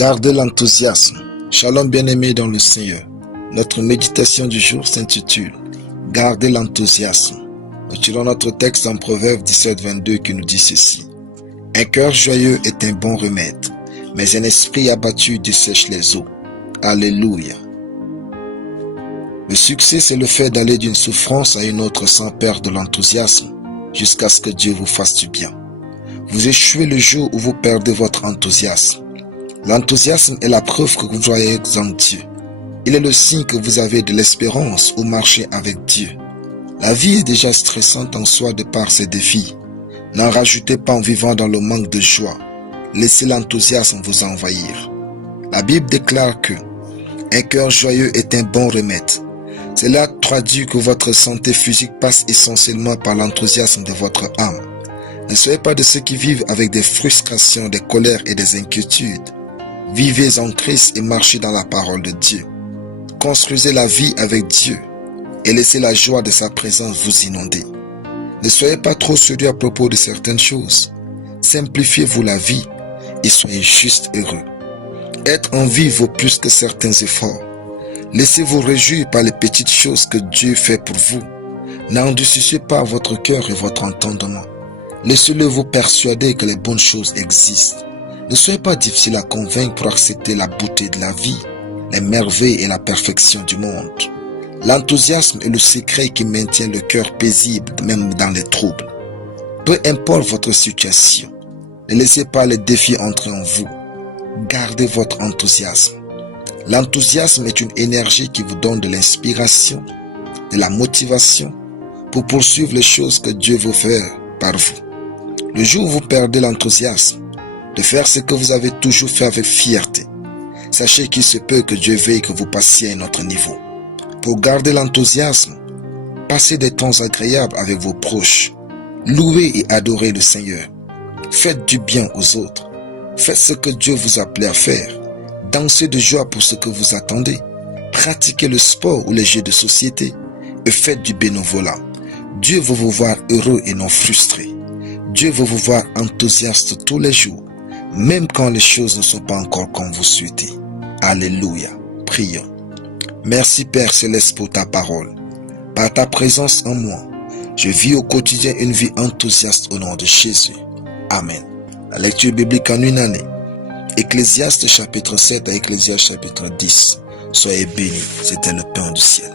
Gardez l'enthousiasme. Shalom bien-aimés dans le Seigneur. Notre méditation du jour s'intitule « Gardez l'enthousiasme ». Nous tirons notre texte en Proverbe 17-22 qui nous dit ceci. « Un cœur joyeux est un bon remède, mais un esprit abattu dessèche les eaux. » Alléluia. Le succès, c'est le fait d'aller d'une souffrance à une autre sans perdre l'enthousiasme, jusqu'à ce que Dieu vous fasse du bien. Vous échouez le jour où vous perdez votre enthousiasme. L'enthousiasme est la preuve que vous croyez en Dieu. Il est le signe que vous avez de l'espérance ou marchez avec Dieu. La vie est déjà stressante en soi de par ses défis. N'en rajoutez pas en vivant dans le manque de joie. Laissez l'enthousiasme vous envahir. La Bible déclare que un cœur joyeux est un bon remède. Cela traduit que votre santé physique passe essentiellement par l'enthousiasme de votre âme. Ne soyez pas de ceux qui vivent avec des frustrations, des colères et des inquiétudes. Vivez en Christ et marchez dans la parole de Dieu. Construisez la vie avec Dieu et laissez la joie de sa présence vous inonder. Ne soyez pas trop sérieux à propos de certaines choses. Simplifiez-vous la vie et soyez juste heureux. Être en vie vaut plus que certains efforts. Laissez-vous réjouir par les petites choses que Dieu fait pour vous. N'endurcissez pas votre cœur et votre entendement. Laissez-le vous persuader que les bonnes choses existent. Ne soyez pas difficile à convaincre pour accepter la beauté de la vie, les merveilles et la perfection du monde. L'enthousiasme est le secret qui maintient le cœur paisible même dans les troubles. Peu importe votre situation, ne laissez pas les défis entrer en vous. Gardez votre enthousiasme. L'enthousiasme est une énergie qui vous donne de l'inspiration, de la motivation pour poursuivre les choses que Dieu veut faire par vous. Le jour où vous perdez l'enthousiasme de faire ce que vous avez toujours fait avec fierté, sachez qu'il se peut que Dieu veuille que vous passiez à un autre niveau. Pour garder l'enthousiasme, passez des temps agréables avec vos proches. Louez et adorez le Seigneur. Faites du bien aux autres. Faites ce que Dieu vous a appelé à faire. Dansez de joie pour ce que vous attendez. Pratiquez le sport ou les jeux de société et faites du bénévolat. Dieu veut vous voir heureux et non frustré. Dieu veut vous voir enthousiaste tous les jours, même quand les choses ne sont pas encore comme vous souhaitez. Alléluia. Prions. Merci Père Céleste pour ta parole. Par ta présence en moi, je vis au quotidien une vie enthousiaste au nom de Jésus. Amen. La lecture biblique en une année. Ecclésiaste chapitre 7 à Ecclésiaste chapitre 10. Soyez bénis, c'était le pain du ciel.